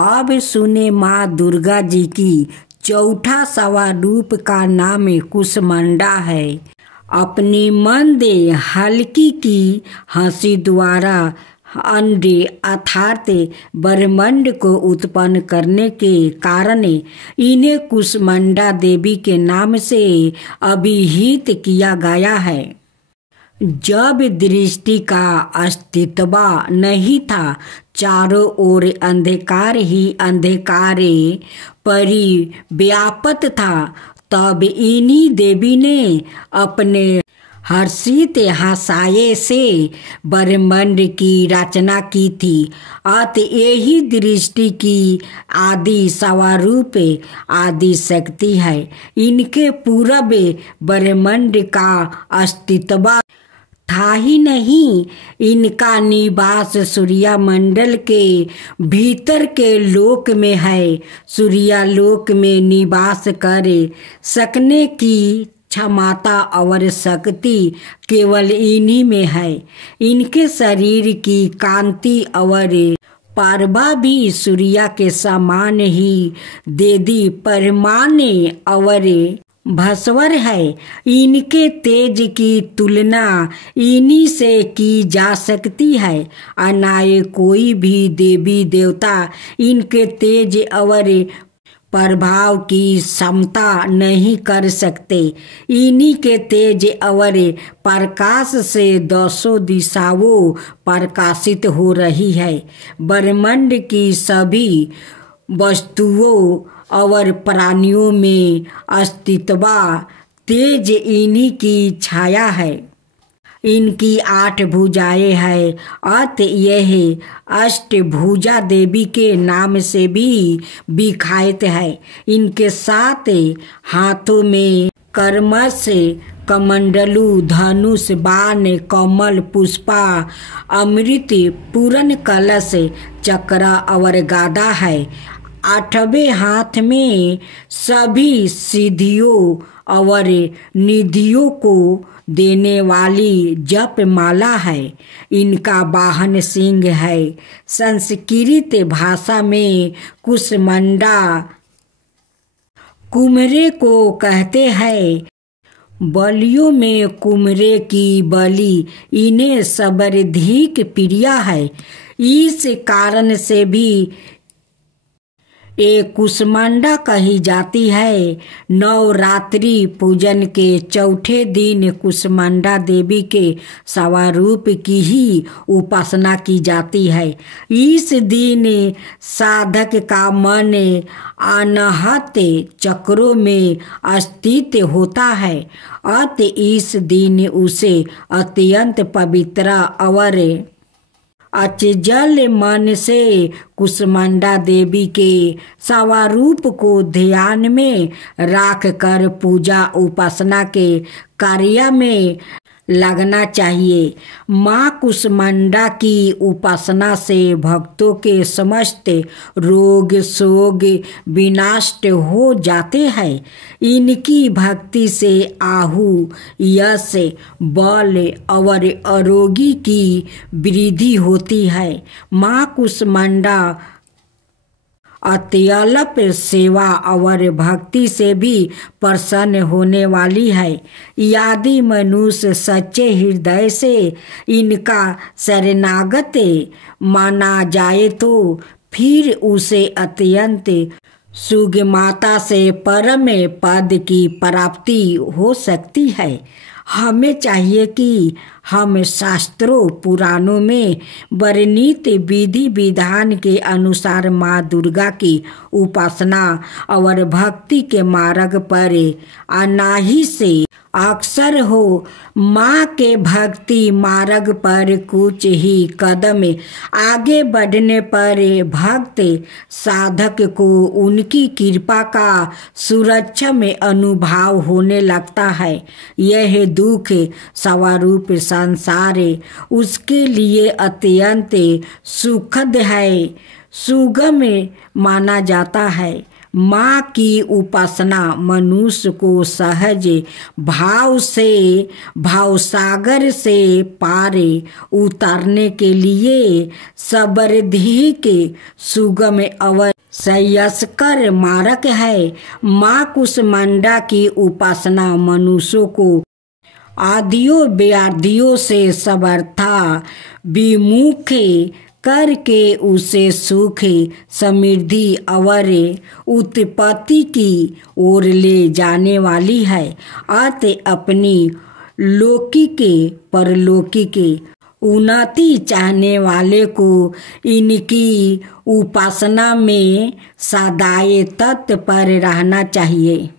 अब सुने माँ दुर्गा जी की चौथा स्वरूप का नाम कुसमंडा है। अपनी मंद हल्की की हंसी द्वारा अंडे अर्थात ब्रह्मांड को उत्पन्न करने के कारण इन्हें कुसमंडा देवी के नाम से अभिहित किया गया है। जब दृष्टि का अस्तित्व नहीं था, चारों ओर अंधकार ही अंधकार परिव्याप्त था, तब इन्हीं देवी ने अपने हर्षित हंसाए से ब्रह्मांड की रचना की थी। अत यही दृष्टि की आदि स्वरूप आदि शक्ति है। इनके पूर्व ब्रह्मांड का अस्तित्व था ही नहीं। इनका निवास सूर्यमंडल के भीतर के लोक में है। सूर्यलोक में निवास कर सकने की क्षमता और शक्ति केवल इन्हीं में है। इनके शरीर की कांति और प्रभा भी सूर्य के समान ही देदी परमाण और भस्वर है। इनके तेज की तुलना इन्हीं से की जा सकती है। अनाय कोई भी देवी देवता इनके तेज और प्रभाव की समता नहीं कर सकते। इन्हीं के तेज और प्रकाश से दसों दिशाओं प्रकाशित हो रही है। ब्रह्मांड की सभी वस्तुओं और प्राणियों में अस्तित्व तेज इन्हीं की छाया है। इनकी 8 भुजाएं हैं। अत यह अष्टभुजा देवी के नाम से भी विख्यात है। इनके 7 हाथों में कर्मश, कमंडलू, धनुष, बाण, कमल, पुष्पा, अमृत, पूर्ण कलश, चक्र और गदा है। 8वें हाथ में सभी सिद्धियों और निधियों को देने वाली जप माला है। इनका वाहन सिंह है। संस्कृत भाषा में कुसमंडा कुमरे को कहते हैं। बलियों में कुमरे की बलि इन्हें सर्वाधिक प्रिय है। इस कारण से भी एक कुसमंडा कही जाती है। नवरात्रि पूजन के चौथे दिन कुसमंडा देवी के स्वरूप की ही उपासना की जाती है। इस दिन साधक का मन अनहत चक्रों में स्थित होता है। अत इस दिन उसे अत्यंत पवित्र और अचंचल मन से कुसमंडा देवी के स्वरूप को ध्यान में रख कर पूजा उपासना के कार्य में लगना चाहिए। माँ कुसमंडा की उपासना से भक्तों के समस्त रोग शोक विनष्ट हो जाते हैं। इनकी भक्ति से आहु, यश, बल और आरोग्य की वृद्धि होती है। माँ कुसमंडा अत्यल्प सेवा और भक्ति से भी प्रसन्न होने वाली है। यदि मनुष्य सच्चे हृदय से इनका शरणागत माना जाए तो फिर उसे अत्यंत सुगमता से परम पद की प्राप्ति हो सकती है। हमें चाहिए कि हम शास्त्रों पुराणों में वर्णित विधि विधान के अनुसार माँ दुर्गा की उपासना और भक्ति के मार्ग पर अनाही से अक्सर हो। माँ के भक्ति मार्ग पर कुछ ही कदम आगे बढ़ने पर भक्त साधक को उनकी कृपा का सुरक्षा में अनुभव होने लगता है। यह दुख स्वरूप संसार उसके लिए अत्यंत सुखद है, सुगम माना जाता है। माँ की उपासना मनुष्य को सहज भाव से भावसागर से पार उतारने के लिए समृद्धि के सुगम अवसर संयस्कर मार्ग है। माँ कुष्मांडा की उपासना मनुष्यों को आदियों व्याधियों से समर्था विमुख करके उसे सुख समृद्धि और उत्पत्ति की ओर ले जाने वाली है। अतः अपनी लौकिक परलौकिक उन्नति चाहने वाले को इनकी उपासना में सदाए तत्पर रहना चाहिए।